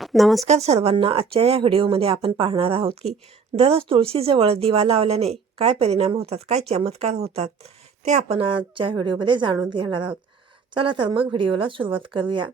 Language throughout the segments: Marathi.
नमस्कार सर्वांना. आजच्या या व्हिडिओमध्ये आपण पाहणार आहोत की दररोज तुळशीजवळ दिवा लावल्याने काय परिणाम होतात, काय चमत्कार होतात, ते आपण आजच्या व्हिडिओमध्ये जाणून घेणार आहोत. चला तर मग व्हिडिओला सुरुवात करूया.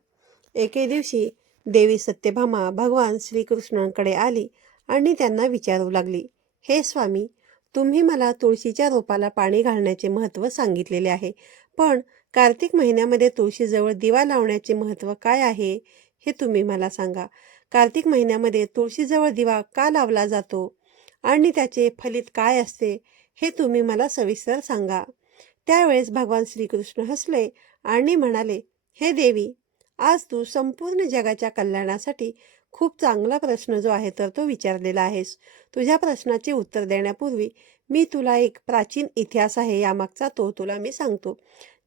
एके दिवशी देवी सत्यभामा भगवान श्रीकृष्णांकडे आली आणि त्यांना विचारू लागली, हे स्वामी, तुम्ही मला तुळशीच्या रोपाला पाणी घालण्याचे महत्त्व सांगितलेले आहे, पण कार्तिक महिन्यामध्ये तुळशीजवळ दिवा लावण्याचे महत्त्व काय आहे हे तुम्ही मला सांगा. कार्तिक महिन्यामध्ये तुळशीजवळ दिवा का लावला जातो आणि त्याचे फलित काय असते हे तुम्ही मला सविस्तर सांगा. त्यावेळेस भगवान श्रीकृष्ण हसले आणि म्हणाले, हे देवी, आज तू संपूर्ण जगाच्या कल्याणासाठी खूप चांगला प्रश्न जो आहे तर तो विचारलेला आहेस. तुझ्या प्रश्नाचे उत्तर देण्यापूर्वी मी तुला एक प्राचीन इतिहास आहे यामागचा तो तुला मी सांगतो,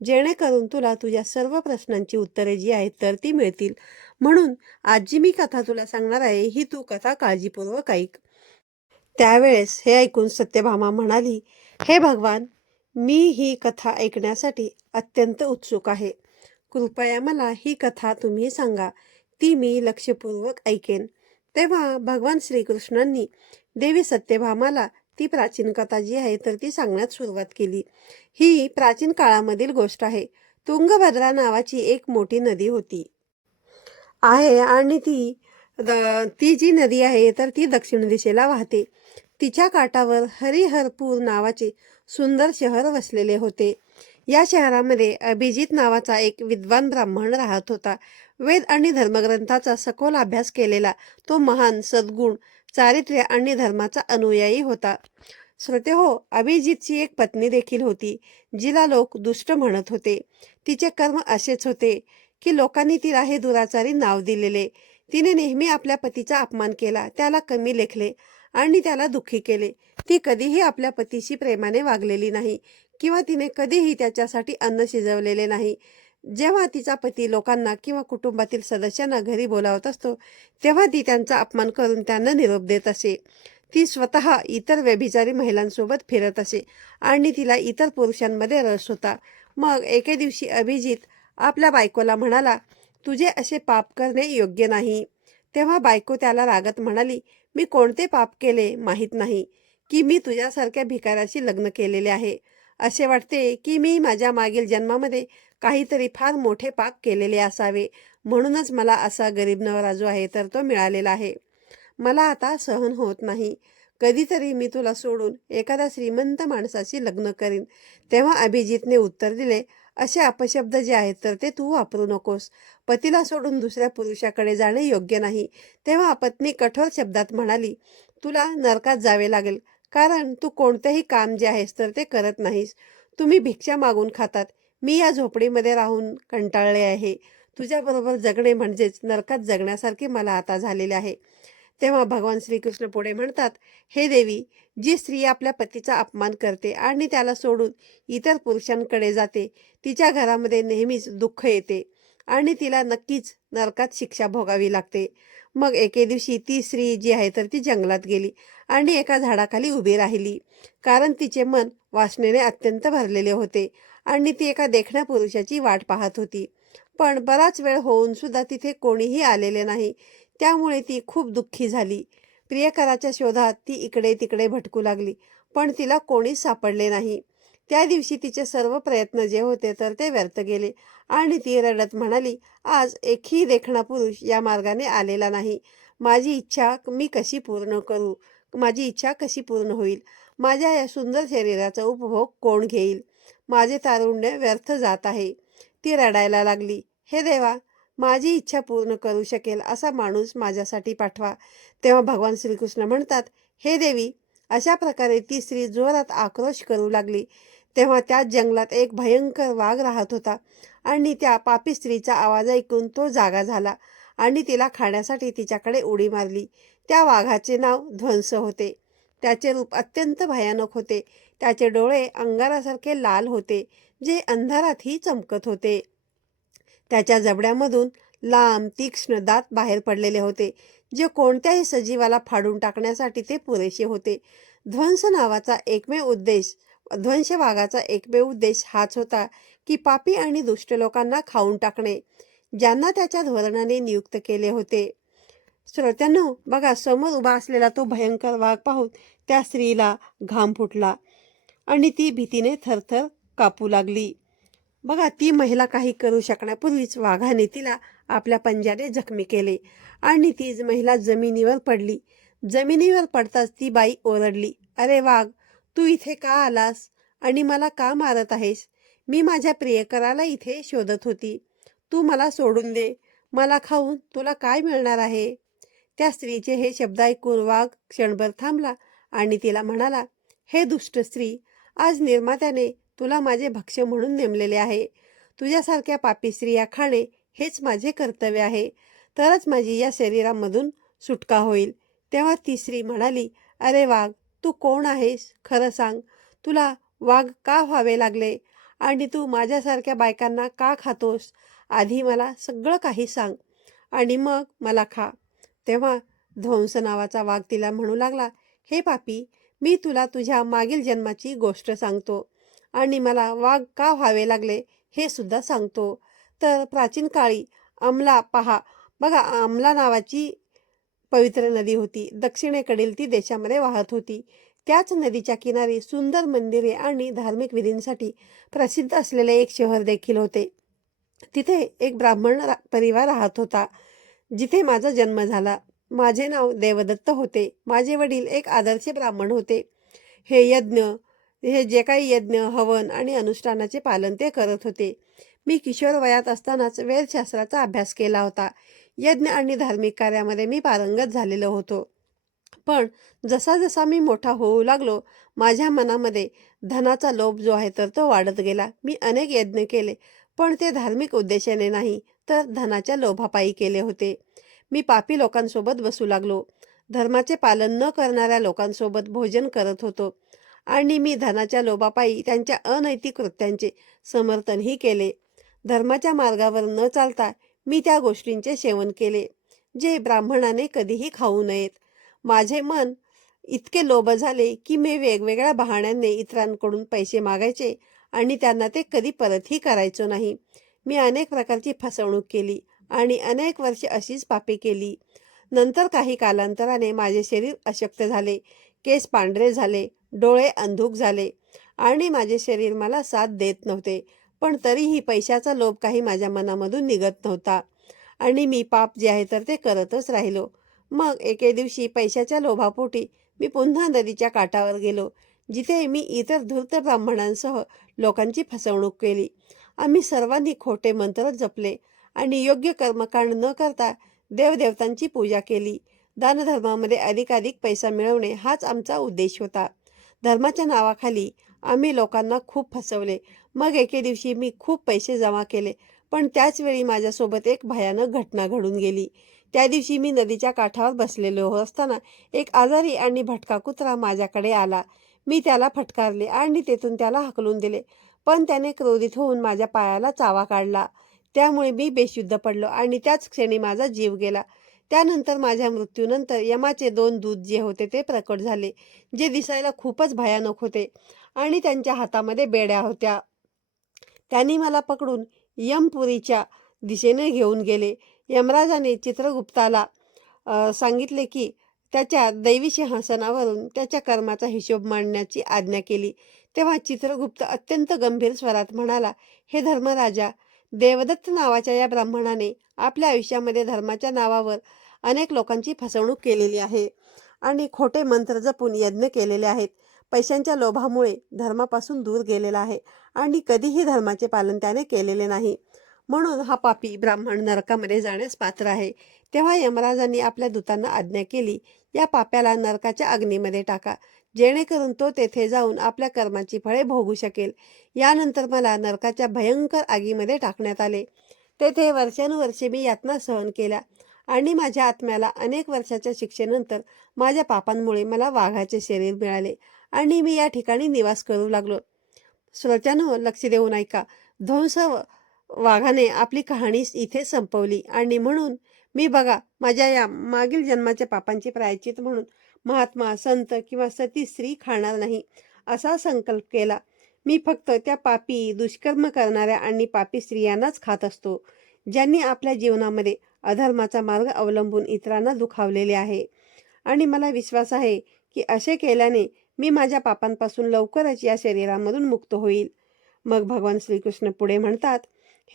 जेणेकरून तुला तुझ्या सर्व प्रश्नांची उत्तरे जी आहेत तर ती मिळतील. म्हणून आज जी मी कथा तुला सांगणार आहे ही तू कथा काळजीपूर्वक ऐक. त्यावेळेस हे ऐकून सत्यभामा म्हणाली, हे भगवान, मी ही कथा ऐकण्यासाठी अत्यंत उत्सुक आहे. कृपया मला ही कथा तुम्ही सांगा, ती मी लक्षपूर्वक ऐकेन. तेव्हा भगवान श्रीकृष्णांनी देवी सत्यभामाला ती प्राचीन कथा जी आहे तर ती सांगण्यास सुरुवात केली. ही प्राचीन काळामधील गोष्ट आहे. तुंगभद्रा नावाची एक मोठी नदी होती आहे आणि ती जी नदी आहे तर ती दक्षिण दिशेला वाहते. तिच्या काठावर हरिहरपूर नावाचे सुंदर शहर वसलेले होते. या शहरामध्ये अभिजित नावाचा एक विद्वान ब्राह्मण राहत होता. वेद आणि धर्मग्रंथाचा सखोल अभ्यास केलेला तो महान सद्गुण, चारित्र्य आणि धर्माचा अनुयायी होता. श्रोतेहो, अभिजितची एक पत्नी देखील होती, जिला लोक दुष्ट म्हणत होते. तिचे कर्म असेच होते की लोकांनी तिला हे दुराचारी नाव दिलेले. तिने नेहमी आपल्या पतीचा अपमान केला, त्याला कमी लेखले आणि त्याला दुःखी केले. ती कधीही आपल्या पतीशी प्रेमाने वागलेली नाही किंवा तिने कधीही त्याच्यासाठी अन्न शिजवलेले नाही. जेव्हा तिचा पती लोकांना किंवा कुटुंबातील सदस्यांना घरी बोलावत असतो तेव्हा ती त्यांचा अपमान करून त्यांना निरोप देत असे. ती स्वतः इतर व्यभिचारी महिलांसोबत फिरत असे आणि तिला इतर पुरुषांमध्ये रस होता. मग एके दिवशी अभिजित आपल्या बायकोला म्हणाला, तुझे असे पाप करणे योग्य नाही. तेव्हा बायको त्याला रागत म्हणाली, मी कोणते पाप केले माहीत नाही की मी तुझ्यासारख्या भिकाऱ्याशी लग्न केलेले आहे. असे वाटते की मी माझ्या मागील जन्मामध्ये काहीतरी फार मोठे पाप केलेले असावे, म्हणूनच मला असा गरीब नवरा जो आहे तर तो मिळालेला आहे. मला आता सहन होत नाही. कधीतरी मी तुला सोडून एखाद्या श्रीमंत माणसाशी लग्न करीन. तेव्हा अभिजितने उत्तर दिले, असे अपशब्द जे आहेत तर ते तू वापरू नकोस. पतीला सोडून दुसऱ्या पुरुषाकडे जाणे योग्य नाही. तेव्हा पत्नी कठोर शब्दात म्हणाली, तुला नरकात जावे लागेल, कारण तू कोणतेही काम जे आहेस तर ते करत नाहीस. तुम्ही भिक्षा मागून खातात. मी या झोपडीमध्ये राहून कंटाळले आहे. तुझ्याबरोबर जगणे म्हणजेच नरकात जगण्यासारखे मला आता झालेले आहे. तेव्हा भगवान श्रीकृष्ण पुढे म्हणतात, हे देवी, जी स्त्री आपल्या पतीचा अपमान करते आणि त्याला सोडून इतर पुरुषांकडे जाते, तिच्या घरामध्ये नेहमीच दुःख येते आणि तिला नक्कीच नरकात शिक्षा भोगावी लागते. मग एके दिवशी ती स्त्री जी आहे तर ती जंगलात गेली आणि एका झाडाखाली उभी राहिली, कारण तिचे मन वासनेने अत्यंत भरलेले होते आणि ती एका देखण्या पुरुषाची वाट पाहत होती. पण बराच वेळ होऊन सुद्धा तिथे कोणीही आलेले नाही. त्यामुळे ती खूप दुःखी झाली. प्रियकराच्या शोधात ती इकडे तिकडे भटकू लागली, पण तिला कोणीच सापडले नाही. त्या दिवशी तिचे सर्व प्रयत्न जे होते तर ते व्यर्थ गेले आणि ती रडत म्हणाली, आज एकही देखणा पुरुष या मार्गाने आलेला नाही. माझी इच्छा मी कशी पूर्ण करू? माझी इच्छा कशी पूर्ण होईल? माझ्या या सुंदर शरीराचा उपभोग कोण घेईल? माझे तारुण्य व्यर्थ जात आहे. ती रडायला लागली, हे देवा, माझी इच्छा पूर्ण करू शकेल असा माणूस माझ्यासाठी पाठवा. तेव्हा भगवान श्रीकृष्ण म्हणतात, हे देवी, अशा प्रकारे ती स्त्री जोरात आक्रोश करू लागली. तेव्हा त्याच जंगलात एक भयंकर वाघ राहत होता आणि त्या पापी स्त्रीचा आवाज ऐकून तो जागा झाला आणि तिला खाण्यासाठी तिच्याकडे उडी मारली. त्या वाघाचे नाव ध्वंस होते. त्याचे रूप अत्यंत भयानक होते. त्याचे डोळे अंगारासारखे लाल होते, जे अंधारातही चमकत होते. त्याच्या जबड्यामधून लांब तीक्ष्ण दात बाहेर पडलेले होते, जे कोणत्याही सजीवाला फाडून टाकण्यासाठी ते पुरेसे होते. ध्वंस वाघाचा एकमेव उद्देश हाच होता की पापी आणि दुष्ट लोकांना खाऊन टाकणे, ज्यांना त्याच्या धोरणाने नियुक्त केले होते. श्रोत्यांनो, बघा समोर उभा असलेला तो भयंकर वाघ पाहून त्या स्त्रीला घाम फुटला आणि ती भीतीने थरथर कापू लागली. बघा ती महिला काही करू शकण्यापूर्वीच वाघाने तिला आपल्या पंजाने जखमी केले आणि ती महिला जमिनीवर पडली. जमिनीवर पडताच ती बाई ओरडली, अरे वाघ, तू इथे का आलास आणि मला का मारत आहेस? मी माझ्या प्रियकराला इथे शोधत होती. तू मला सोडून दे. मला खाऊन तुला काय मिळणार आहे? त्या स्त्रीचे हे शब्द ऐकून वाघ क्षणभर थांबला आणि तिला म्हणाला, हे दुष्ट स्त्री, आज निर्मात्याने तुला माझे भक्ष्य म्हणून नेमलेले आहे. तुझ्यासारख्या पापी स्त्रिया खाणे हेच माझे कर्तव्य आहे. तरच माझी या शरीरामधून सुटका होईल. तेव्हा ती स्त्री म्हणाली, अरे वाघ, तू कोण आहेस? खरं सांग, तुला वाघ का व्हावे लागले आणि तू माझ्यासारख्या बायकांना का खातोस? आधी मला सगळं काही सांग आणि मग मला खा. तेव्हा ध्वंस नावाचा वाघ तिला म्हणू लागला, हे पापी, मी तुला तुझ्या मागील जन्माची गोष्ट सांगतो आणि मला वाघ का व्हावे लागले हे सुद्धा सांगतो. तर प्राचीन काळी अमला पहा, बघा अमला नावाची पवित्र नदी होती. दक्षिणेकडील ती देशामध्ये वाहत होती. त्याच नदीच्या किनारी सुंदर मंदिरे आणि धार्मिक विधींसाठी प्रसिद्ध असलेले एक शहर देखील होते. तिथे एक ब्राह्मण परिवार राहत होता, जिथे माझा जन्म झाला. माझे नाव देवदत्त होते. माझे वडील एक आदर्श ब्राह्मण होते. हे जे काही यज्ञ, हवन आणि अनुष्ठानाचे पालन ते करत होते. मी किशोर वयात असतानाच वेदशास्त्राचा अभ्यास केला होता. यज्ञ आणि धार्मिक कार्यामध्ये मी पारंगत झालेलो होतो. पण जसा जसा मी मोठा होऊ लागलो, माझ्या मनामध्ये धनाचा लोभ जो आहे तर तो वाढत गेला. मी अनेक यज्ञ केले, पण ते धार्मिक उद्देशाने नाही, तर धनाच्या लोभापायी केले होते. मी पापी लोकांसोबत बसू लागलो. धर्माचे पालन न करणाऱ्या लोकांसोबत भोजन करत होतो आणि मी धनाच्या लोभापायी त्यांच्या अनैतिक कृत्यांचे समर्थनही केले. धर्माच्या मार्गावर न चालता मी त्या गोष्टींचे सेवन केले, जे ब्राह्मणाने कधीही खाऊ नयेत. माझे मन इतके लोभ झाले की मी वेगवेगळ्या बहाण्यांनी इतरांकडून पैसे मागायचे आणि त्यांना ते कधी परतही करायचो नाही. मी अनेक प्रकारची फसवणूक केली आणि अनेक वर्षे अशीच पापे केली. नंतर काही कालांतराने माझे शरीर अशक्त झाले, केस पांढरे झाले, डोळे अंधुक झाले आणि माझे शरीर मला साथ देत नव्हते. पण तरीही पैशाचा लोभ काही माझ्या मनामधून निघत नव्हता आणि मी पाप जे आहे तर ते करतच राहिलो. मग एके दिवशी पैशाच्या लोभापोटी मी पुन्हा नदीच्या काठावर गेलो, जिथे मी इतर धूर्त ब्राह्मणांसह लोकांची फसवणूक केली. आम्ही सर्वांनी खोटे मंत्र जपले आणि योग्य कर्मकांड न करता देवदेवतांची पूजा केली. दानधर्मामध्ये अधिकाधिक पैसा मिळवणे हाच आमचा उद्देश होता. धर्माच्या नावाखाली आम्ही लोकांना खूप फसवले. मग एके दिवशी मी खूप पैसे जमा केले, पण त्याचवेळी माझ्यासोबत एक भयानक घटना घडून गेली. त्या दिवशी मी नदीच्या काठावर बसलेलो असताना एक आजारी आणि भटका कुत्रा माझ्याकडे आला. मी त्याला फटकारले आणि तेथून त्याला हाकलून दिले, पण त्याने क्रोधित होऊन माझ्या पायाला चावा काढला. त्यामुळे मी बेशुद्ध पडलो आणि त्याच क्षणी माझा जीव गेला. त्यानंतर माझ्या मृत्यूनंतर यमाचे 2 दूत जे होते ते प्रकट झाले, जे दिसायला खूपच भयानक होते आणि त्यांच्या हातामध्ये बेड्या होत्या. त्यांनी मला पकडून यमपुरीच्या दिशेने घेऊन गेले. यमराजाने चित्रगुप्ताला सांगितले की त्याच्या दैवी सिंहासनावरून त्याच्या कर्माचा हिशोब मांडण्याची आज्ञा केली. तेव्हा चित्रगुप्त अत्यंत गंभीर स्वरात म्हणाला, हे धर्मराजा, देवदत्त नावाच्या या ब्राह्मणाने आपल्या आयुष्यामध्ये धर्माच्या नावावर अनेक लोकांची फसवणूक केलेली आहे आणि खोटे मंत्र जपून यज्ञ केलेले आहेत. पैशांच्या लोभामुळे धर्मापासून दूर गेलेला आहे आणि कधीही धर्माचे पालन त्याने केलेले नाही. म्हणून हा पापी ब्राह्मण नरकामध्ये जाण्यास पात्र आहे. तेव्हा यमराजांनी आपल्या दूतांना आज्ञा केली, या पाप्याला नरकाच्या अग्नीमध्ये टाका, जेणेकरून तो तेथे जाऊन आपल्या कर्माची फळे भोगू शकेल. यानंतर मला नरकाच्या भयंकर आगीमध्ये टाकण्यात आले. तेथे वर्षानुवर्षे मी यातना सहन केल्या आणि माझ्या आत्म्याला अनेक वर्षाच्या शिक्षेनंतर माझ्या पापांमुळे मला वाघाचे शरीर मिळाले आणि मी या ठिकाणी निवास करू लागलो. श्रोत्यांनो, लक्ष देऊन ऐका. ध्वंस वाघाने आपली कहाणी इथे संपवली आणि म्हणून मी बघा माझ्या या मागील जन्माच्या पापांची प्रायश्चित म्हणून महात्मा, संत किंवा सती स्त्री खाणार नाही असा संकल्प केला. मी फक्त त्या पापी, दुष्कर्म करणाऱ्या आणि पापी स्त्रियांनाच खात असतो, ज्यांनी आपल्या जीवनामध्ये अधर्माचा मार्ग अवलंबून इतरांना दुखावलेले आहे आणि मला विश्वास आहे की असे केल्याने मी माझ्या पापांपासून लवकरच या शरीरामधून मुक्त होईल. मग भगवान श्रीकृष्ण पुढे म्हणतात,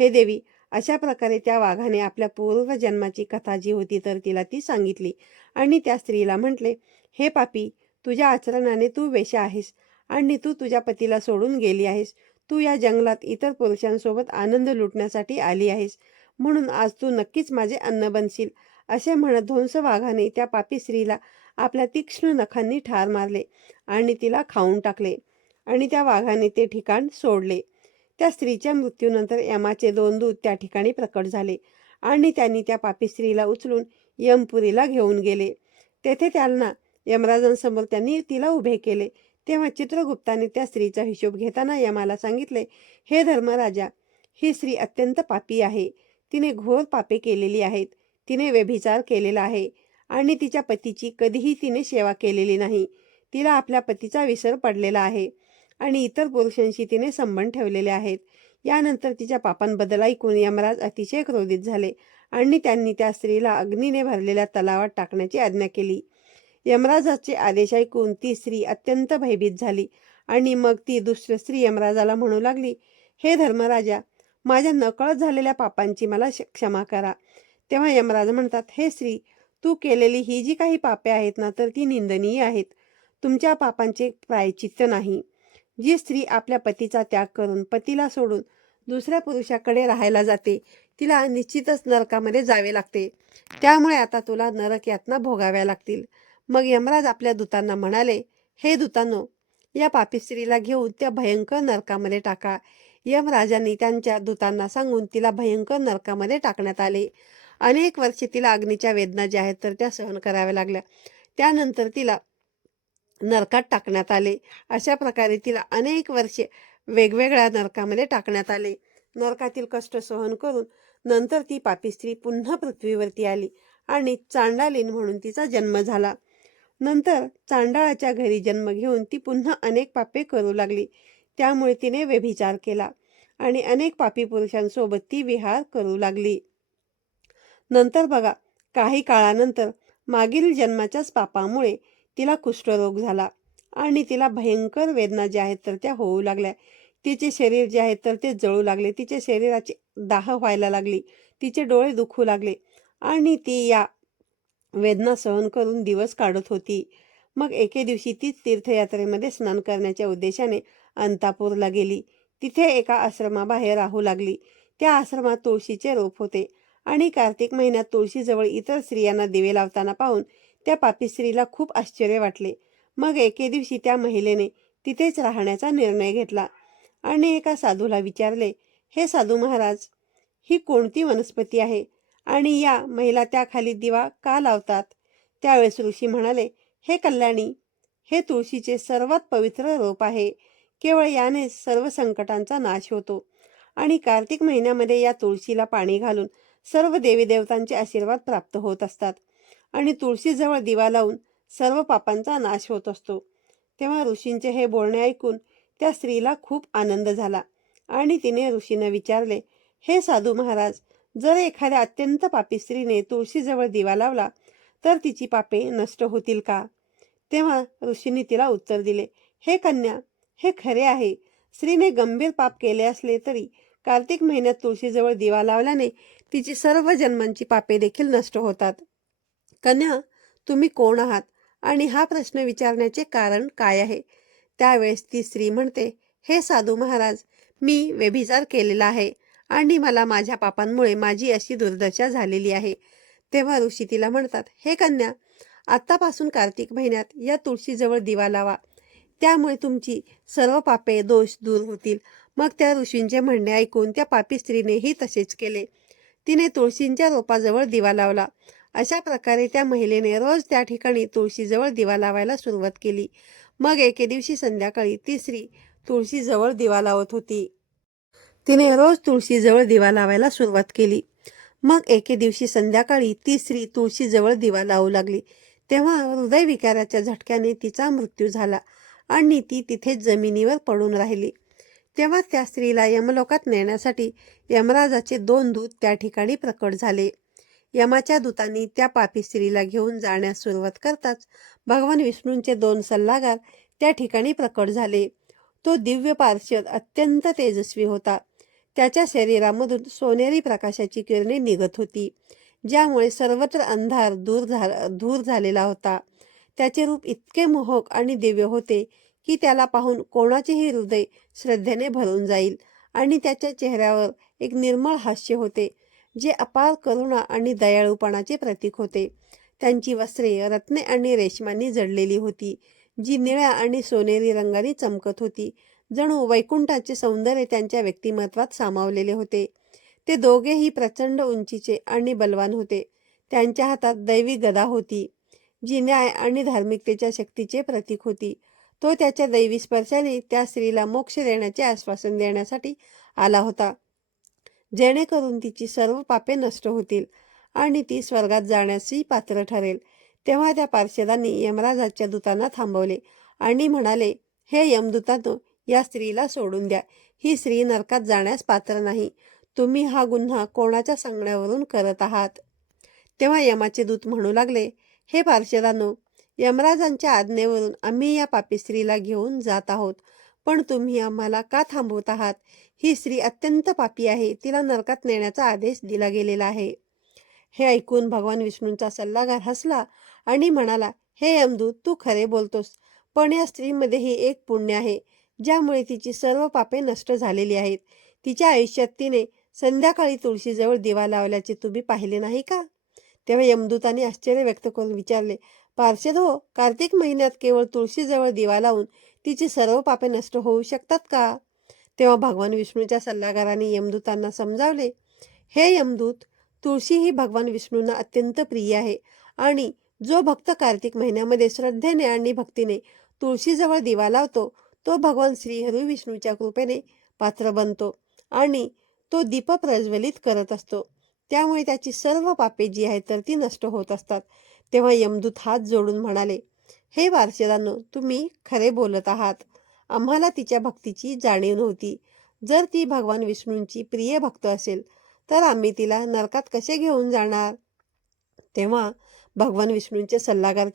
हे देवी, अशा प्रकारे त्या वाघाने आपल्या पूर्वजन्माची कथा जी होती तर तिला ती सांगितली आणि त्या स्त्रीला म्हटले, हे पापी, तुझ्या आचरणाने तू वेश्या आहेस आणि तू तुझ्या पतीला सोडून गेली आहेस. तू या जंगलात इतर पुरुषांसोबत आनंद लुटण्यासाठी आली आहेस, म्हणून आज तू नक्कीच माझे अन्न बनशील. असे म्हणत ध्वंस वाघाने त्या पापी स्त्रीला आपल्या तीक्ष्ण नखांनी ठार मारले आणि तिला खाऊन टाकले आणि त्या वाघाने ते ठिकाण सोडले. त्या स्त्रीच्या मृत्यूनंतर यमाचे 2 दूत त्या ठिकाणी प्रकट झाले आणि त्यांनी त्या पापी स्त्रीला उचलून यमपुरीला घेऊन गेले. तेथे त्यांना यमराजांसमोर त्यांनी तिला उभे केले. तेव्हा चित्रगुप्ताने त्या स्त्रीचा हिशोब घेताना यमाला सांगितले, हे धर्मराजा, ही स्त्री अत्यंत पापी आहे. तिने घोर पापे केलेली आहेत. तिने व्यभिचार केलेला आहे आणि तिच्या पतीची कधीही तिने सेवा केलेली नाही. तिला आपल्या पतीचा विसर पडलेला आहे आणि इतर पुरुषांशी तिने संबंध ठेवलेले आहेत. यानंतर तिच्या पापांबद्दल ऐकून यमराज अतिशय क्रोधित झाले आणि त्यांनी त्या स्त्रीला अग्नीने भरलेल्या तलावात टाकण्याची आज्ञा केली. यमराजाचे आदेश ऐकून ती स्त्री अत्यंत भयभीत झाली आणि मग ती दुसरी स्त्री यमराजाला म्हणू लागली, हे धर्मराजा, माझ्या नकळत झालेल्या पापांची मला क्षमा करा. तेव्हा यमराज म्हणतात, हे स्त्री, तू केलेली ही जी काही पापे आहेत ना, तर ती निंदनीय आहेत. तुमच्या पापांचे प्रायचित्त नाही. जी स्त्री आपल्या पतीचा त्याग करून पतीला सोडून दुसऱ्या पुरुषाकडे राहायला जाते, तिला निश्चितच नरकामध्ये जावे लागते. त्यामुळे आता तुला नरक यातना भोगाव्या लागतील. मग यमराज आपल्या दूतांना म्हणाले, हे दूतांनो, या पापी स्त्रीला घेऊन त्या भयंकर नरकामध्ये टाका. यमराजांनी त्यांच्या दूतांना सांगून तिला भयंकर नरकामध्ये टाकण्यात आले. अनेक वर्षे तिला अग्नीच्या वेदना ज्या आहेत तर त्या सहन कराव्या लागल्या. त्यानंतर तिला नरकात टाकण्यात आले. अशा प्रकारे तिला अनेक वर्षे वेगवेगळ्या नरकामध्ये टाकण्यात आले. नरकातील कष्ट सहन करून नंतर ती पापी स्त्री पुन्हा पृथ्वीवरती आली आणि चांडालीन म्हणून तिचा जन्म झाला. नंतर चांडाळाच्या घरी जन्म घेऊन ती पुन्हा अनेक पापे करू लागली. त्यामुळे तिने व्यभिचार केला आणि अनेक पापी पुरुषांसोबत ती विहार करू लागली. नंतर बघा, काही काळानंतर मागील जन्माच्याच पापामुळे तिला कुष्ठरोग झाला आणि तिला भयंकर वेदना ज्या आहेत तर त्या होऊ लागल्या. तिचे शरीर जे आहे तर ते जळू लागले. तिच्या शरीराची दाह व्हायला लागली. तिचे डोळे दुखू लागले आणि ती या वेदना सहन करून दिवस काढत होती. मग एके दिवशी ती तीर्थयात्रेमध्ये स्नान करण्याच्या उद्देशाने अंतापूरला गेली. तिथे एका आश्रमाबाहेर राहू लागली. त्या आश्रमात तुळशीचे रोप होते आणि कार्तिक महिन्यात तुळशीजवळ इतर स्त्रियांना दिवे लावताना पाहून त्या पापी स्त्रीला खूप आश्चर्य वाटले. मग एके दिवशी त्या महिलेने तिथेच राहण्याचा निर्णय घेतला आणि एका साधूला विचारले, हे साधू महाराज, ही कोणती वनस्पती आहे आणि या महिला त्याखाली दिवा का लावतात? त्यावेळेस ऋषी म्हणाले, हे कल्याणी, हे तुळशीचे सर्वात पवित्र रोप आहे. केवळ याने सर्व संकटांचा नाश होतो आणि कार्तिक महिन्यामध्ये या तुळशीला पाणी घालून सर्व देवी देवतांचे आशीर्वाद प्राप्त होत असतात आणि तुळशीजवळ दिवा लावून सर्व पापांचा नाश होत असतो. तेव्हा ऋषींचे हे बोलणे ऐकून त्या स्त्रीला खूप आनंद झाला आणि तिने ऋषींना विचारले, हे साधू महाराज, जर एखाद्या अत्यंत पापी स्त्रीने तुळशीजवळ दिवा लावला तर तिची पापे नष्ट होतील का? तेव्हा ऋषींनी तिला उत्तर दिले, हे कन्या, हे खरे आहे. स्त्रीने गंभीर पाप केले असले तरी कार्तिक महिन्यात तुळशीजवळ दिवा लावल्याने तिची सर्व जन्मांची पापे देखील नष्ट होतात. कन्या, तुम्ही कोण आहात आणि हा प्रश्न विचारण्याचे कारण काय आहे? त्यावेळेस ती स्त्री म्हणते, हे साधू महाराज, मी व्यभिचार केलेला आहे आणि मला माझ्या पापांमुळे माझी अशी दुर्दशा झालेली आहे. तेव्हा ऋषी तिला म्हणतात, हे कन्या, आत्तापासून कार्तिक महिन्यात या तुळशीजवळ दिवा लावा. त्यामुळे तुमची सर्व पापे दोष दूर होतील. मग त्या ऋषींचे म्हणणे ऐकून त्या पापी स्त्रीनेही तसेच केले. तिने तुळशींच्या रोपाजवळ दिवा लावला. अशा प्रकारे त्या महिलेने रोज त्या ठिकाणी तुळशीजवळ दिवा लावायला सुरुवात केली. मग एके दिवशी संध्याकाळी ती स्त्री तुळशीजवळ दिवा लावत होती. तिने रोज तुळशीजवळ दिवा लावायला सुरुवात केली. मग एके दिवशी संध्याकाळी ती स्त्री तुळशीजवळ दिवा लावू लागली. तेव्हा हृदयविकाराच्या झटक्याने तिचा मृत्यू झाला आणि ती तिथेच जमिनीवर पडून राहिली. तेव्हा त्या स्त्रीला यमलोकात नेण्यासाठी यमराजाचे 2 दूत त्या ठिकाणी प्रकट झाले. यमाच्या दूतांनी त्या पापी स्त्रीला घेऊन जाण्यास सुरुवात करताच भगवान विष्णूंचे 2 सल्लागार त्या ठिकाणी प्रकट झाले. तो दिव्य पार्षद अत्यंत तेजस्वी होता. त्याच्या शरीरामधून सोनेरी प्रकाशाची किरणे निघत होती, ज्यामुळे सर्वत्र अंधार दूर झालेला होता. त्याचे रूप इतके मोहक आणि दिव्य होते की त्याला पाहून कोणाचेही हृदय श्रद्धेने भरून जाईल. आणि त्याच्या चेहऱ्यावर एक निर्मळ हास्य होते, जे अपार करुणा आणि दयाळूपणाचे प्रतीक होते. त्यांची वस्त्रे रत्ने आणि रेशमांनी जडलेली होती, जी निळ्या आणि सोनेरी रंगाने चमकत होती. जणू वैकुंठाचे सौंदर्य त्यांच्या व्यक्तिमत्वात सामावलेले होते. ते दोघेही प्रचंड उंचीचे आणि बलवान होते. त्यांच्या हातात दैवी गदा होती, जी न्याय आणि धार्मिकतेच्या शक्तीचे प्रतीक होती. तो त्याच्या दैवी स्पर्शाने त्या स्त्रीला मोक्ष देण्याचे आश्वासन देण्यासाठी आला होता, जेणेकरून तिची सर्व पापे नष्ट होतील आणि ती स्वर्गात जाण्यासही पात्र ठरेल. तेव्हा त्या पार्षदांनी यमराजाच्या दूतांना थांबवले आणि म्हणाले, हे यमदूतांनो, या स्त्रीला सोडून द्या. ही स्त्री नरकात जाण्यास पात्र नाही. तुम्ही हा गुन्हा कोणाच्या सांगण्यावरून करत आहात? तेव्हा यमाचे दूत म्हणू लागले, हे पार्षदांनो, यमराजांच्या आज्ञेवरून आम्ही या पापी स्त्रीला घेऊन जात आहोत. पण तुम्ही आम्हाला का थांबवत आहात? ही स्त्री अत्यंत पापी आहे. तिला नरकात नेण्याचा आदेश दिला गेलेला आहे. हे ऐकून भगवान विष्णूंचा सल्लागार हसला आणि म्हणाला, हे यमदूत, तू खरे बोलतोस. पण या स्त्रीमध्येही एक पुण्य आहे, ज्यामुळे तिची सर्व पापे नष्ट झालेली आहेत. तिच्या आयुष्यात तिने संध्याकाळी तुळशीजवळ दिवा लावल्याचे तुम्ही पाहिले नाही का? तेव्हा यमदूतांनी आश्चर्य व्यक्त करून विचारले, पार्षद हो, कार्तिक महिन्यात केवळ तुळशीजवळ दिवा लावून तिची सर्व पापे नष्ट होऊ शकतात का? तेव्हा भगवान विष्णूच्या सल्लागारांनी यमदूतांना समजावले, हे यमदूत, तुळशी ही भगवान विष्णूंना अत्यंत प्रिय आहे आणि जो भक्त कार्तिक महिन्यामध्ये श्रद्धेने आणि भक्तीने तुळशीजवळ दिवा लावतो, तो भगवान श्रीहरी विष्णूच्या कृपेने पात्र बनतो आणि तो दीप प्रज्वलित करत असतो. त्यामुळे त्याची सर्व पापे जी आहेत तर ती नष्ट होत असतात. तेव्हा यमदूत हात जोडून म्हणाले, हे पार्षदांनो, तुम्ही खरे बोलत आहात. आम्हाला तिच्या भक्तीची जाणीव नव्हती. जर ती भगवान विष्णूंची प्रिय भक्त असेल तर आम्ही तिला नरकात कसे घेऊन जाणार? तेव्हा भगवान विष्णूंचे सल्लागार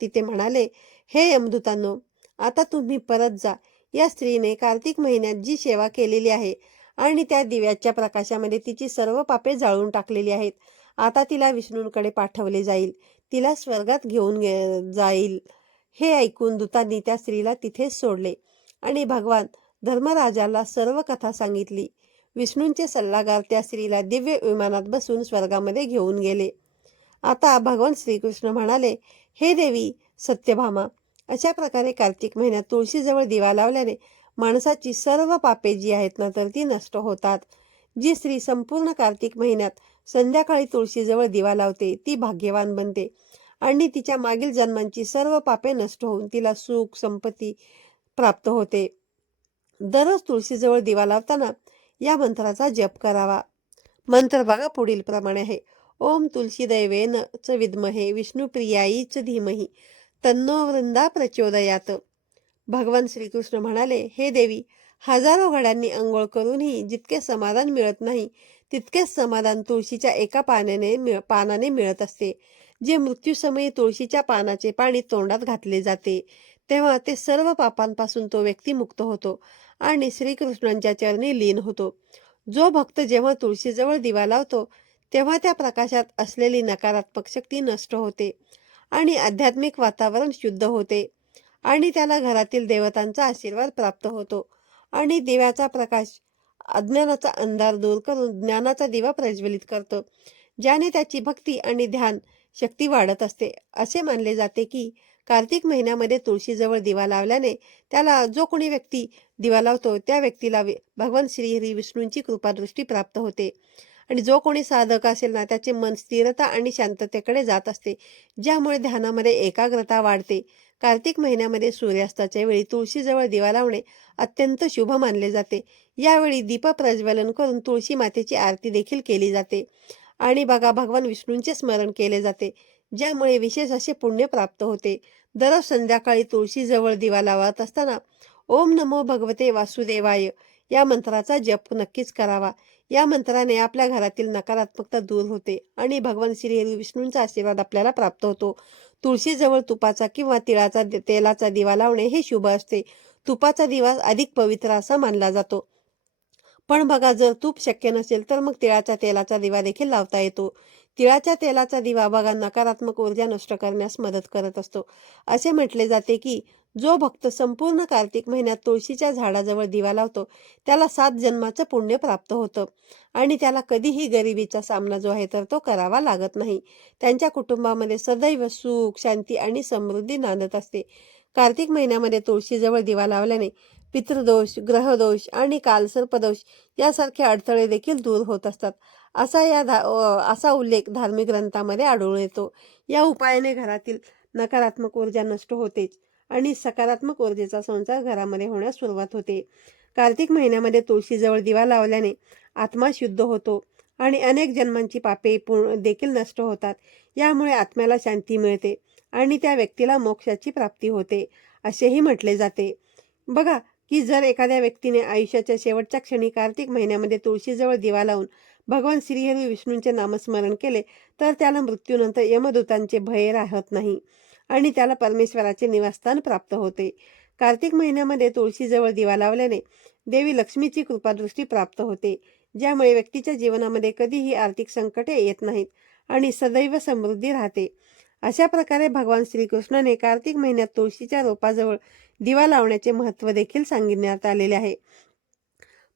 तिथे म्हणाले, हे यमदूतांनो, आता तुम्ही परत जा. या स्त्रीने कार्तिक महिन्यात जी सेवा केलेली आहे आणि त्या दिव्याच्या प्रकाशामध्ये तिची सर्व पापे जाळून टाकलेली आहेत, आता तिला विष्णूंकडे पाठवले जाईल. तिला स्वर्गात घेऊन जाईल. हे ऐकून दूतांनी त्या स्त्रीला तिथेच सोडले आणि भगवान धर्मराजाला सर्व कथा सांगितली. विष्णूंचे सल्लागार त्या स्त्रीला दिव्य विमानात बसून स्वर्गामध्ये घेऊन गेले. आता भगवान श्रीकृष्ण म्हणाले, हे देवी सत्यभामा, अशा प्रकारे कार्तिक महिन्यात तुळशीजवळ दिवा लावल्याने माणसाची सर्व पापे जी आहेत ना तर ती नष्ट होतात. जी स्त्री संपूर्ण कार्तिक महिन्यात संध्याकाळी तुळशीजवळ दिवा लावते ती भाग्यवान बनते आणि तिच्या मागील जन्मांची सर्व पापे नष्ट होऊन तिला सुख संपत्ती प्राप्त होते. दररोज तुळशीजवळ दिवा लावताना या मंत्राचा जप करावा. मंत्र बघा पुढील प्रमाणे आहे. ओम तुलसीदैवेन च विद्महे विष्णुप्रियाई च धीमहि तन्नो वृंदा प्रचोदयात. भगवान श्रीकृष्ण म्हणाले, हे देवी, हजारो घड्यांनी अंघोळ करूनही जितके समाधान मिळत नाही तितकेच समाधान तुळशीच्या एका पानाने मिळत असते. जे मृत्यूसमयी तुळशीच्या पानाचे पाणी तोंडात घातले जाते तेव्हा ते सर्व पापांपासून तो व्यक्ती मुक्त होतो आणि श्रीकृष्णांच्या चरणी लीन होतो. जो भक्त जेव्हा तुळशीजवळ दिवा लावतो तेव्हा त्या प्रकाशात असलेली नकारात्मक शक्ती नष्ट होते आणि आध्यात्मिक वातावरण शुद्ध होते आणि त्याला घरातील देवतांचा आशीर्वाद प्राप्त होतो आणि दिव्याचा प्रकाश अज्ञानाचा अंधार दूर करून ज्ञानाचा दिवा प्रज्वलित करतो, ज्याने त्याची भक्ती आणि ध्यान शक्ती वाढत असते. असे मानले जाते की कार्तिक महिन्यामध्ये तुळशीजवळ दिवा लावल्याने त्याला जो कोणी व्यक्ती दिवा लावतो त्या व्यक्तीला भगवान श्रीहरी विष्णूंची कृपादृष्टी प्राप्त होते आणि जो कोणी साधक असेल ना त्याचे मन स्थिरता आणि शांततेकडे जात असते, ज्यामुळे ध्यानामध्ये एकाग्रता वाढते. कार्तिक महिन्यामध्ये सूर्यास्ताच्या वेळी तुळशीजवळ दिवा लावणे अत्यंत शुभ मानले जाते. यावेळी दीप प्रज्वलन करून तुळशी मातेची आरती देखील केली जाते आणि बघा भगवान विष्णूंचे स्मरण केले जाते, ज्यामुळे विशेष असे पुण्य प्राप्त होते. दररोज संध्याकाळी तुळशीजवळ दिवा लावत असताना ओम नमो भगवते वासुदेवाय या मंत्राचा जप नक्कीच करावा. या मंत्राने आपल्या घरातील नकारात्मकता दूर होते आणि भगवान श्री हरी विष्णूंचा आशीर्वाद आपल्याला प्राप्त होतो. तुळशीजवळ तुपाचा किंवा तिळाचा तेलाचा दिवा लावणे हे शुभ असते. तुपाचा दिवा अधिक पवित्र असा मानला जातो. पण बघा, जर तूप शक्य नसेल तर मग तिळाच्या तेलाचा दिवा देखील लावता येतो. तिळाच्या तेलाचा दिवा बघा नकारात्मक ऊर्जा नष्ट करण्यास मदत करत असतो. असे म्हटले जाते की जो भक्त संपूर्ण कार्तिक महिन्यात तुळशीच्या झाडाजवळ दिवा लावतो त्याला 7 जन्माचं पुण्य प्राप्त होतं आणि त्याला कधीही गरिबीचा सामना जो आहे तर तो करावा लागत नाही. त्यांच्या कुटुंबामध्ये सदैव सुख, शांती आणि समृद्धी नांदत असते. कार्तिक महिन्यामध्ये तुळशीजवळ दिवा लावल्याने पितृदोष, ग्रहदोष आणि कालसर्पदोष यासारखे अडथळे देखील दूर होत असतात. असा उल्लेख धार्मिक ग्रंथामध्ये आढळून येतो. या उपायाने घरातील नकारात्मक ऊर्जा नष्ट होतेच आणि सकारात्मक ऊर्जेचा संचार घरामध्ये होण्यास सुरुवात होते. कार्तिक महिन्यामध्ये तुळशीजवळ दिवा लावल्याने आत्मा शुद्ध होतो आणि अनेक जन्मांची पापे देखील नष्ट होतात. यामुळे आत्म्याला शांती मिळते आणि त्या व्यक्तीला मोक्षाची प्राप्ती होते असेही म्हटले जाते. बघा की जर एखाद्या व्यक्तीने आयुष्याच्या शेवटच्या क्षणी कार्तिक महिन्यामध्ये तुळशीजवळ दिवा लावून भगवान श्रीहरी विष्णूंचे नामस्मरण केले तर त्याला मृत्यूनंतर यमदूतांचे भय राहत नाही आणि त्याला परमेश्वराचे निवासस्थान प्राप्त होते. कार्तिक महिन्यामध्ये तुळशीजवळ दिवा लावल्याने देवी लक्ष्मीची कृपादृष्टी प्राप्त होते, ज्यामुळे व्यक्तीच्या जीवनामध्ये कधीही आर्थिक संकटे येत नाहीत आणि सदैव समृद्धी राहते. अशा प्रकारे भगवान श्रीकृष्णाने कार्तिक महिन्यात तुळशीच्या रोपाजवळ दिवा लावण्याचे महत्त्व देखील सांगण्यात आलेले आहे.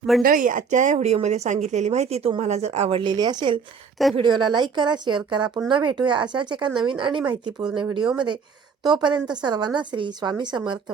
मंडळी, आजच्या या व्हिडिओमध्ये सांगितलेली माहिती तुम्हाला जर आवडलेली असेल तर व्हिडिओला लाईक करा, शेअर करा. पुन्हा भेटूया अशाच एका नवीन आणि माहितीपूर्ण व्हिडिओमध्ये. तोपर्यंत सर्वांना श्री स्वामी समर्थ.